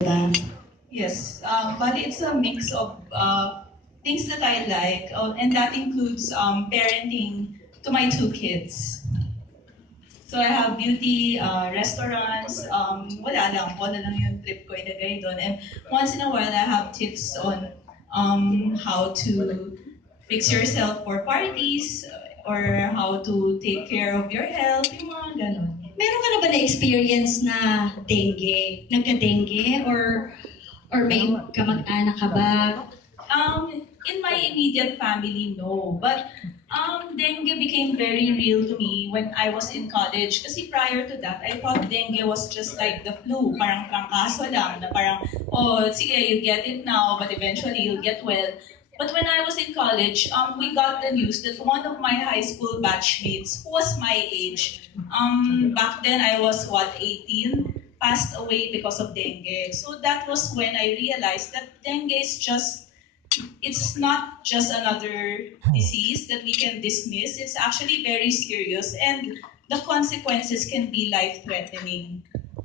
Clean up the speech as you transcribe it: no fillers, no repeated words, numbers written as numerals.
ba? Yes, but it's a mix of things that I like, and that includes parenting to my two kids. So I have beauty, restaurants, wala lang, kung ano lang yung trip ko ilagay doon. And once in a while, I have tips on how to fix yourself for parties, or how to take care of your health, yung mga ganon. Meron ka na ba na-experience na dengue? Nagka-dengue? Or may kamag-anak ka ba? In my immediate family, no. But dengue became very real to me when I was in college. Kasi prior to that, I thought dengue was just like the flu. Parang trangkaso lang. Na parang, oh, sige, you get it now, but eventually you'll get well. But when I was in college, we got the news that one of my high school batchmates, who was my age, back then I was, 18, passed away because of dengue. So that was when I realized that dengue is just, it's not just another disease that we can dismiss. It's actually very serious, and the consequences can be life-threatening.